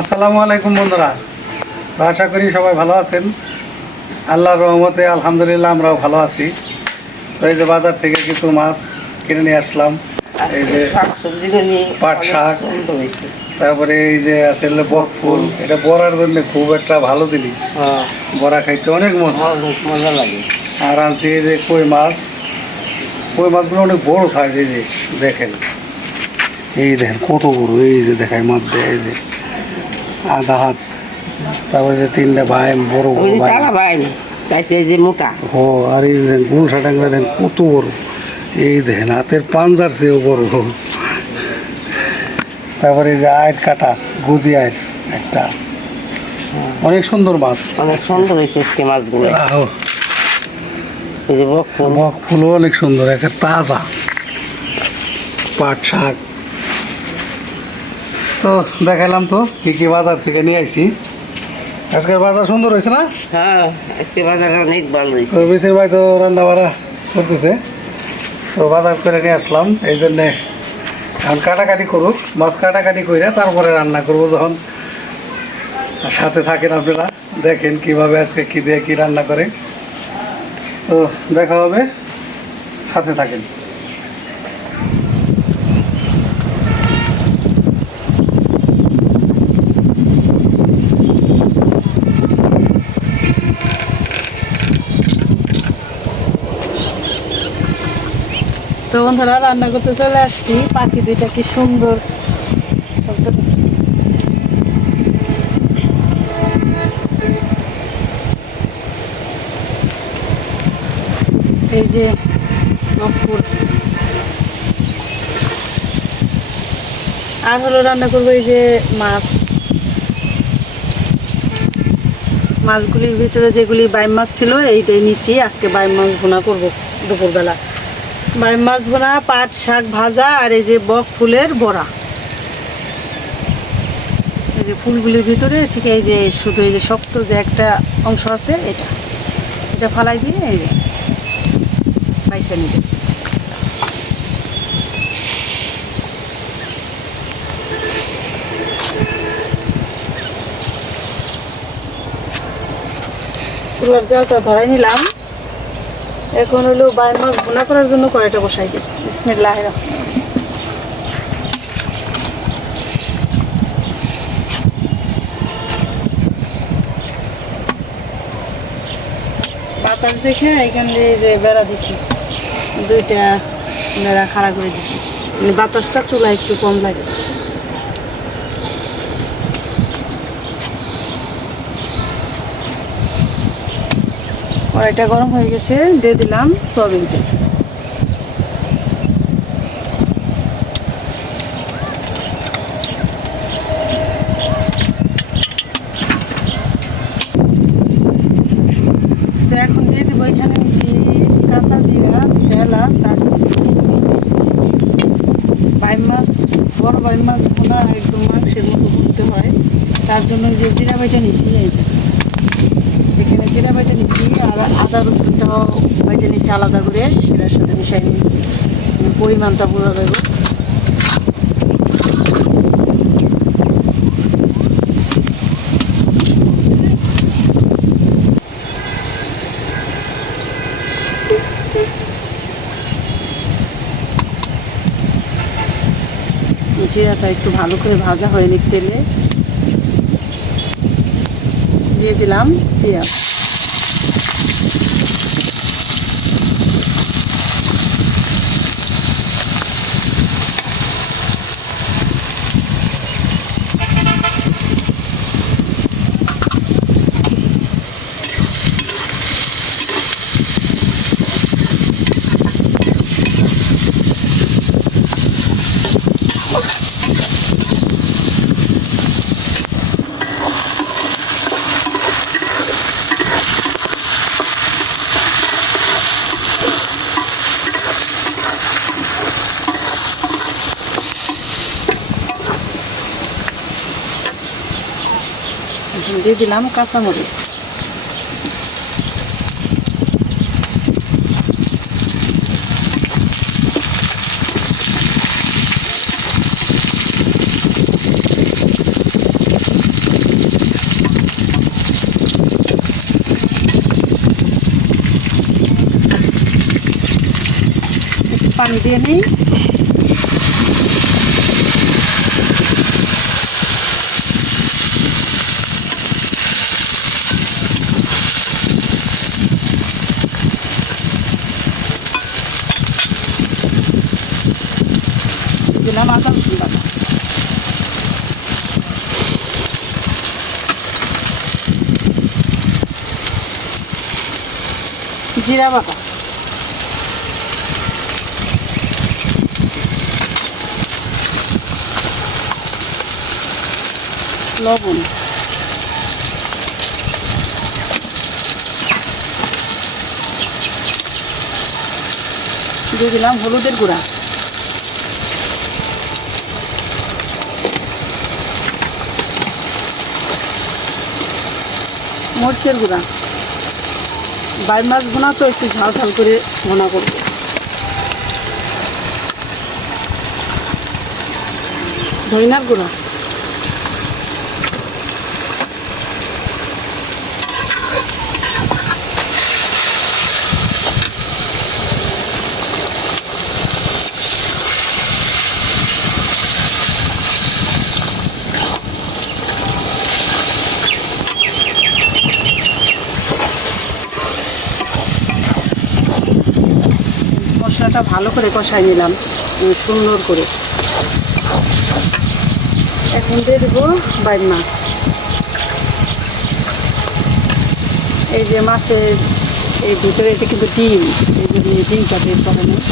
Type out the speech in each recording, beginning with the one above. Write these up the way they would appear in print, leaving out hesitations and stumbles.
আসসালামু আলাইকুম বন্ধুরা, তো আশা করি সবাই ভালো আছেন। আল্লাহর রহমতে আলহামদুলিল্লাহ আমরাও ভালো আছি। তো এই যে বাজার থেকে কিছু মাছ কিনে নিয়ে আসলাম। এই যে পাট শাক, তারপরে এই যে আছে বক ফুল। এটা বড়ার জন্য খুব একটা ভালো জিনিস, বড়া খাইতে অনেক মজা লাগে। আর আনছি এই যে কই মাছ। কই মাছগুলো অনেক বড় সাইজ। এই যে দেখেন, এই দেখেন কত বড়। এই যে দেখায় মধ্যে এই যে আধা হাত। তারপরে যে তিনটা বাইম, বড় বড় বাইম মোটা। ও, আর এই দেখেন গুলশা টাঙ্গা দেখেন কত বড়। এই দেখেন হাতের পাঞ্জার চেয়েও বড়। তারপরে এই যে আয়ের কাটা, গুজি আয়ের একটা অনেক সুন্দর মাছ। অনেক সুন্দর হয়েছে মাছগুলো। বক ফুলও অনেক সুন্দর, একটা তাজা। পাট শাক তো দেখালাম। তো কি কি বাজার থেকে নিয়ে আইছি। আজকের বাজার সুন্দর হয়েছে না? হ্যাঁ, আজকে বাজার অনেক ভালো হয়েছে। তো বিশের ভাই তো রান্না বাড়া করতেছে, তো বাজার করে নিয়ে আসলাম। এই জন্যে এখন কাটাকাটি করুক, মাছ কাটাকাটি করে তারপরে রান্না করবো। যখন সাথে থাকেন আপনারা, দেখেন কিভাবে আজকে কী দিয়ে কী রান্না করে। তো দেখা হবে, সাথে থাকেন। তো বন্ধুরা, রান্না করতে চলে আসছি। পাখি দুইটা কি সুন্দর শব্দ। এই যে নকপুর, আর হলো রান্না করবো এই যে মাছগুলির ভিতরে যেগুলি বাইম মাছ ছিল এইটাই নিছি। আজকে বাইম মাছ ভুনা করবো দুপুরবেলা। বাইম মাছ ভুনা, পাট শাক ভাজা, আর এই যে বক ফুলের বড়া। এই যে ফুলগুলির ভিতরে ঠিক এই যে শুধু এই যে শক্ত যে একটা অংশ আছে, এটা ফালাই দিয়ে এই যে পাইসা নিতেছি। চুলার জালটা ধরাই নিলাম। এখন হলো বাইম মাছ ভুনা করার জন্য কড়াইটা বসাই দিই। বিসমিল্লাহির রহমানির রহিম। বাতাস দেখে এখান দিয়ে যে বেড়া দিছি, দুইটা বেড়া খাড়া করে দিছি, মানে বাতাসটা চুলা একটু কম লাগে। কড়াইটা গরম হয়ে গেছে, দিয়ে দিলাম সয়াবিন তেল। তো এখন দিয়ে দেবো এখানে নিচ্ছি কাঁচা জিরা, দুটা এলাচ, বাইম মাছ, বড় বাইম মাছ ভুনা একদম মাংসের মতো ভুনতে হয়। তার জন্য যে জিরা বাইটা নিছি, এই যে এখানে জিরা বাইটা নিছি। আর আদা রসুনটাও বাইটা নিছি আলাদা করে, জিরার সাথে মিশাই নিই, পরিমাণটা বোঝা যাবে। জিরাটা একটু ভালো করে ভাজা হয়ে নিক তেলে, দিয়ে দিলাম পেঁয়াজ। দিয়ে দিলাম কাঁচামরিচ। পানি দিয়ে নিই। দিলাম আদা রসুন বাটা, জিরা বাটা, লবণ, দিয়ে দিলাম হলুদের গুঁড়া, মরিচের গুঁড়া। বাই মাছ ভুনা তো একটু ঝাল ঝাল করে ভুনা করব। ধনিয়ার গুঁড়া, মশলাটা ভালো করে কষাই নিলাম সুন্দর করে। এখন দিয়ে দেবো বাইর মাছ। এই যে মাছের এই ভিতরে এটা কিন্তু ডিম, এই যে ডিমটা বের করে নেই।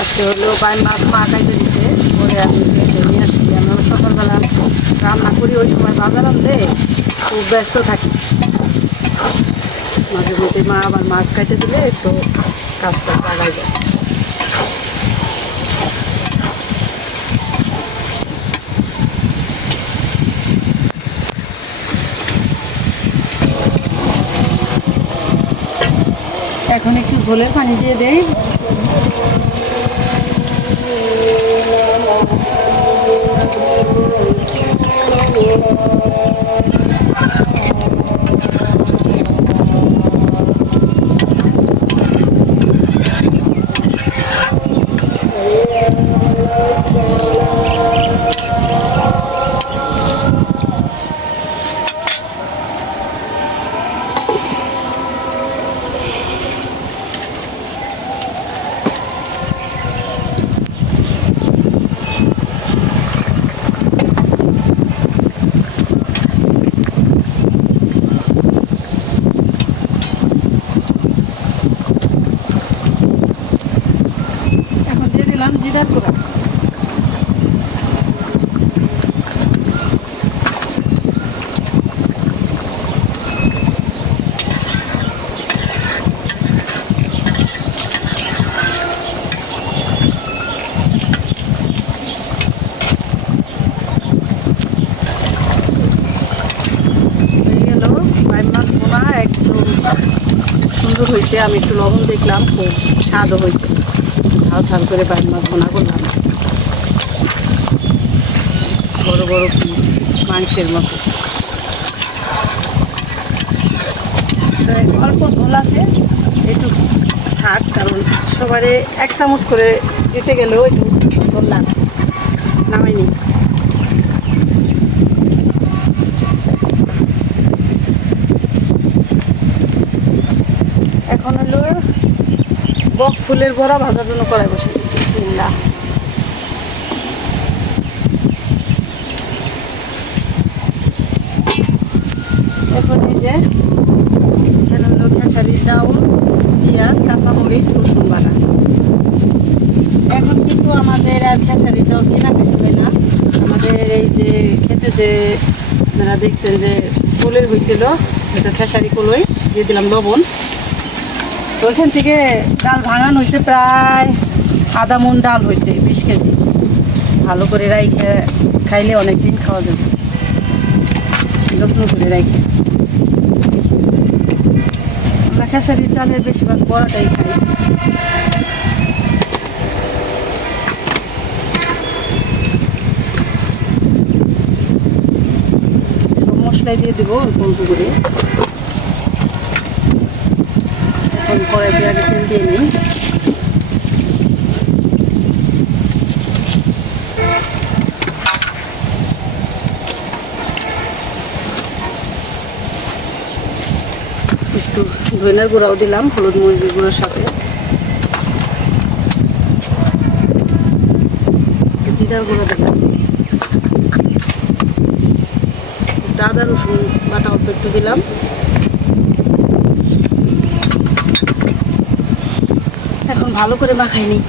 আজকে হলো বাইর মাছ মা খাইতে দিতে, পরে আমি নিয়ে আসছি। আমি সকালবেলা রান্না করি, ওই সময় বাজার আনতে খুব ব্যস্ত থাকি। মাঝে মধ্যে মা আবার মাছ খাইতে দিলে একটু কাজটা চালাই যায়। এখন একটু ঝোলের পানি দিয়ে দেই। এখন দিয়ে দিলাম জিরার গুঁড়া, একদম সুন্দর হয়েছে। আমি একটু লবণ দেখলাম, খুব স্বাদও হয়েছে। ঝাল ঝাল করে বাইর মাছ ভুনা করলাম, বড় বড় পিস মাংসের মতো। অল্প ঝোল আছে, একটু থাক, কারণ সবারে 1 চামচ করে দিতে গেলেও একটু ঝোল লাগে। নামাইনি। এখন হলো বক ফুলের বড়া ভাজার জন্য কড়াই বসে বিসমিল্লাহ। এখন এই যে এখানে হলো খেসারির ডাউল, পেঁয়াজ, কাঁচামরিচ, রসুন বাটা। এখন কিন্তু আমাদের আর খেসারির ডাউল কেনা হয় না। আমাদের এই যে খেতে যে আপনারা দেখছেন যে কলই হয়েছিল, এটা খেসারি কলই। দিয়ে দিলাম লবণ। তো ওইখান থেকে ডাল ভাঙানো হয়েছে, প্রায় আধা মণ ডাল হয়েছে, 20 কেজি। ভালো করে রাইখে খাইলে অনেক দিন খাওয়া যাবে, যত্ন করে রাইখে। আমরা খেসারির ডালের বেশিরভাগ বড়াটাই খাই। তেলটাই দিয়ে দেবো অল্প অল্প করে। এখন কড়াইতে আগে তেল দিয়ে নিই। একটু ধনিয়ার গুঁড়াও দিলাম হলুদ মরিচের গুঁড়োর সাথে, জিরার গুঁড়ো দিলাম, একটু আদা রসুন বাটা অল্প একটু দিলাম। এখন ভালো করে মাখাই নিই।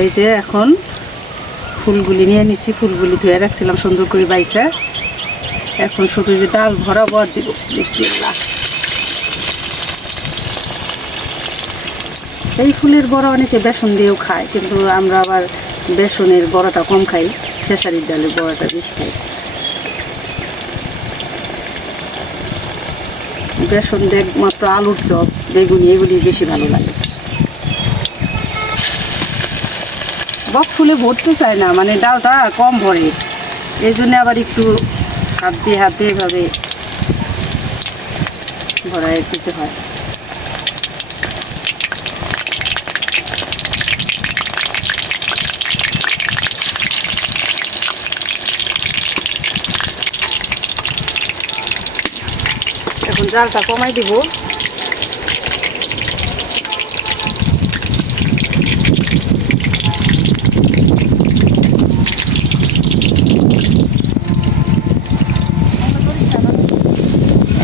এই যে এখন ফুলগুলি নিয়ে নিছি, ফুলগুলি ধুয়ে রাখছিলাম সুন্দর করে বাইসা। এখন শুধু যে ডাল ভরাবো আর দিব। বিসমিল্লাহ। এই ফুলের বড়া অনেকে বেসন দিয়েও খায়, কিন্তু আমরা আবার বেসনের বড়াটা কম খাই, খেসারির ডালের বড়াটা বেশি খাই। বেসন দেখ মাত্র আলুর চপ, বেগুনি এগুলি বেশি ভালো লাগে। বক ফুলে ভরতে চায় না, মানে ডালটা কম ভরে, এই জন্য আবার একটু হাত দিয়ে এভাবে ভরায় দিতে হয়। এখন জালটা কমাই দিব।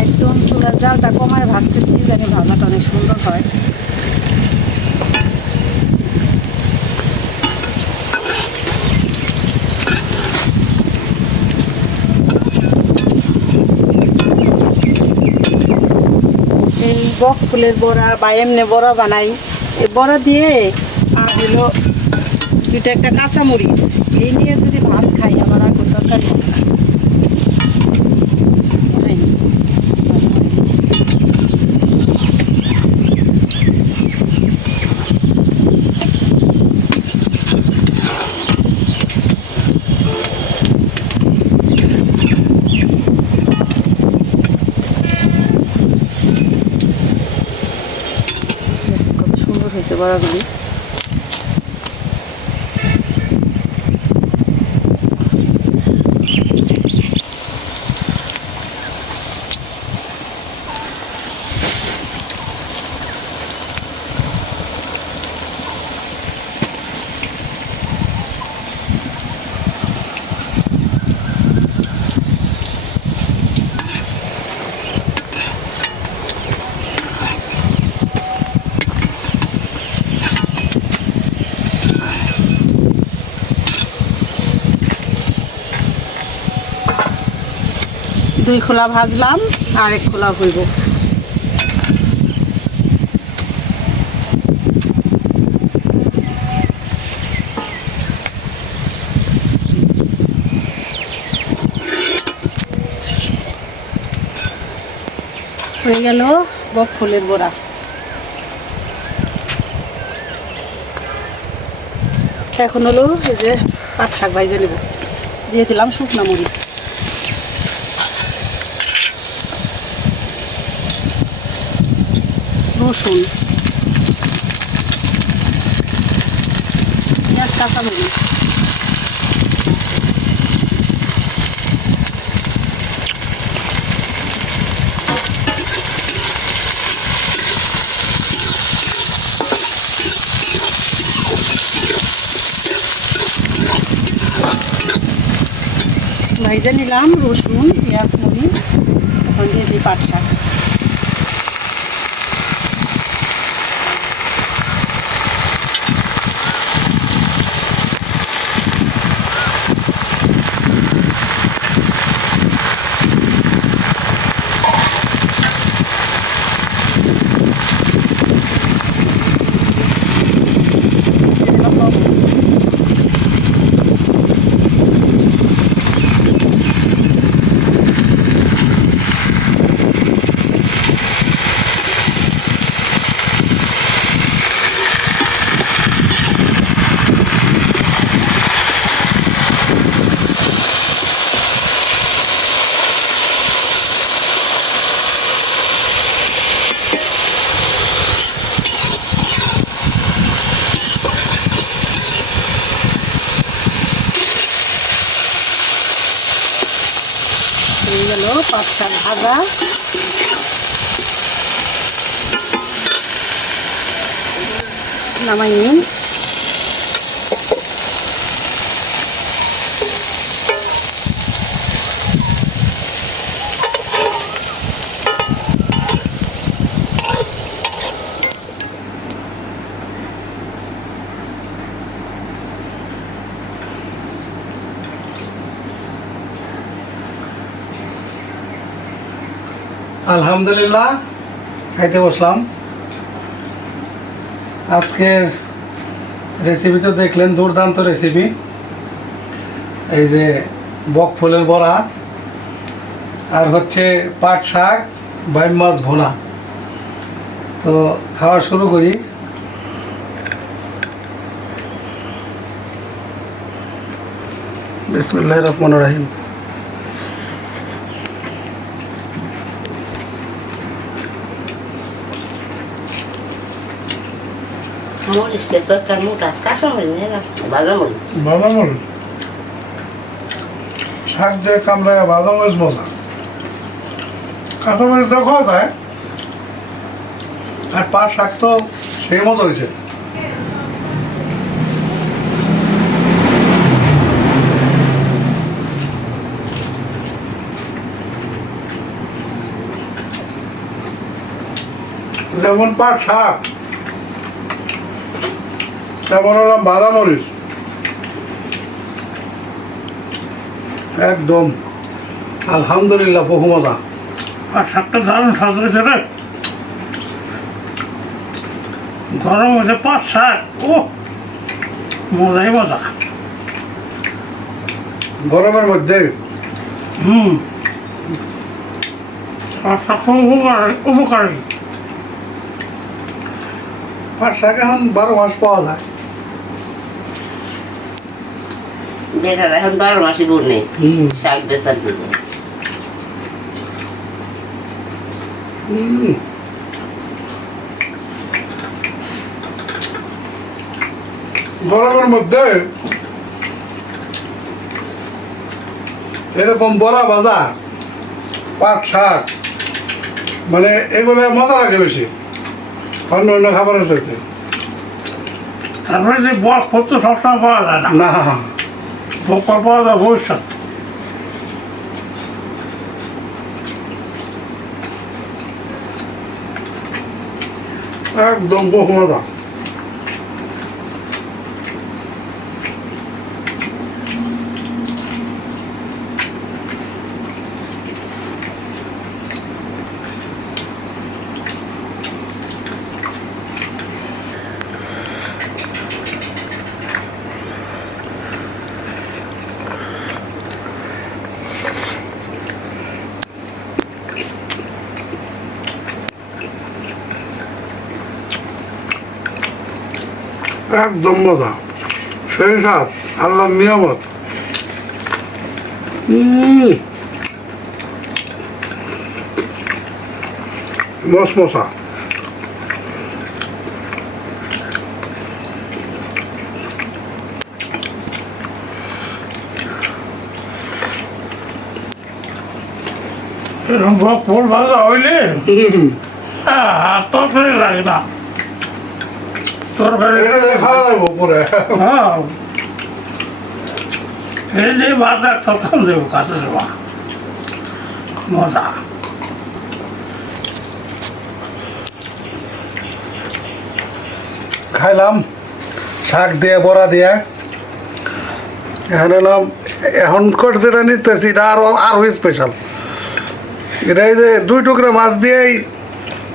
একদম চুলার জালটা কমায় ভাজতেছি, জানি ভাজাটা অনেক সুন্দর হয়। এই বক ফুলের বড়া বা এমনি বড়া বানাই, এই বড়া দিয়ে আর হলো দুটো একটা কাঁচামরিচ, এই নিয়ে যদি ভাত খাই আমার আর কোনো দরকার নেই। কত সুন্দর হয়েছে বড়াগুলি। দুই খোলা ভাজলাম, আর এক খোলা হইব। হয়ে গেল বক ফুলের বড়া। এখন হলো এই যে পাট শাক ভাইজা নেব, দিয়ে দিলাম শুকনো মরিচ, রসুন, পেঁয়াজ, কাঁচামরিচ, ভাইজা নিলাম রসুন, পেঁয়াজ, মরিচ। এখন দিয়ে দিই পাট শাক। হয়ে গেল পাট শাক ভাজা। নামাই নিন। আলহামদুলিল্লাহ খাইতে বসলাম। আজকের রেসিপি তো দেখলেন, দুর্দান্ত রেসিপি। এই যে বক ফুলের বড়া আর হচ্ছে পাট শাক, বাইম মাছ ভোনা। তো খাওয়া শুরু করি। বিসমিল্লাহির রহমানির রহিম। মরিচের তরকার মোটা, কাঁচা মরিচ নেই না, ভাজা মরিচ। ভাজা মরিচ, শাক দিয়ে কামড়ায় ভাজা মরিচ মজা। কাঁচা মরিচ দিয়ে খাওয়া যায়। আর পাট শাক তো সেই মতো হয়েছে। যেমন পাট শাক, তেমন হলাম ভাজা মরিচ। একদম আলহামদুলিল্লাহ, বহু মজা। আর শাকটা দারুণ স্বাদ হয়েছে রে। গরম হয়েছে পাট শাক, ও মজাই মজা। গরমের মধ্যে পাট শাক খুব উপকারী। পাট শাক এখন 12 মাস পাওয়া যায়। বেটার এখন 12 মাসই বনে শাক বেচার জন্য। গরমের মধ্যে এরকম বড়া ভাজা, পাট শাক, মানে এগুলো মজা লাগে বেশি অন্য অন্য খাবারের সাথে। তারপরে যে বক ফুল তো সবসময় পাওয়া যায় না, না, বক পাওয়া যায় ভবিষ্যৎ। একদম বহু মজা। একদম মজা, সেই স্বাদ, আল্লাহর নিয়ামত। মশমশা। এরকম বক ফুল ভাজা হইলে আর তরকারি লাগে না। তরকারি এটা দিয়ে খাওয়া যাবো পরে। হ্যাঁ, এই যে ভাজা তখন দেবো কাছে দেবা মজা। খাইলাম শাক দিয়ে, বড়া দিয়ে। এখন এলাম, এখনকার যেটা নিতেছি এটা আরো স্পেশাল। এটা এই যে 2 টুকরা মাছ দিয়েই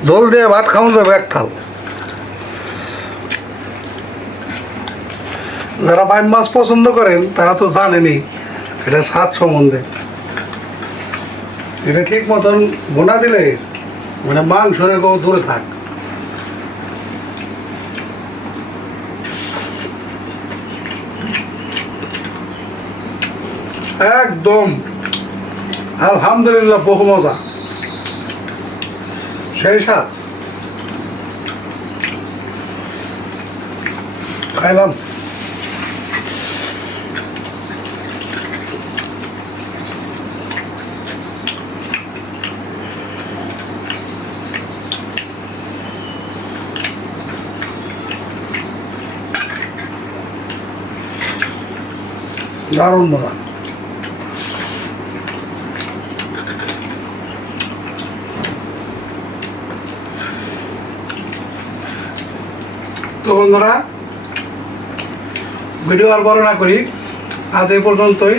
ঝোল দিয়ে ভাত খাওয়া যাবে এক থাল। যারা বাইম মাছ পছন্দ করেন তারা তো জানেনই এটা স্বাদ সম্বন্ধে। এটা ঠিক মতন বোনা দিলে মানে মাংস রেখেও দূরে থাক। একদম আলহামদুলিল্লাহ, বহু মজা, সেই স্বাদ। খাইলাম। দারুণ মজা। তো বন্ধুরা, ভিডিও আর বড় না করি, আজ এই পর্যন্তই।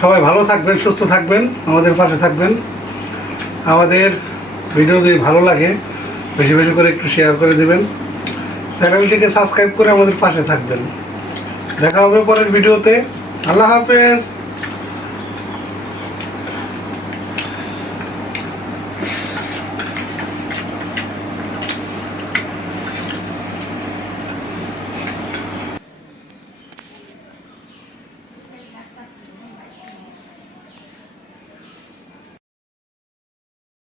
সবাই ভালো থাকবেন, সুস্থ থাকবেন, আমাদের পাশে থাকবেন। আমাদের ভিডিও যদি ভালো লাগে বেশি বেশি করে একটু শেয়ার করে দেবেন, চ্যানেলটিকে সাবস্ক্রাইব করে আমাদের পাশে থাকবেন। দেখা হবে পরের ভিডিওতে। আল্লাহ হাফেজ।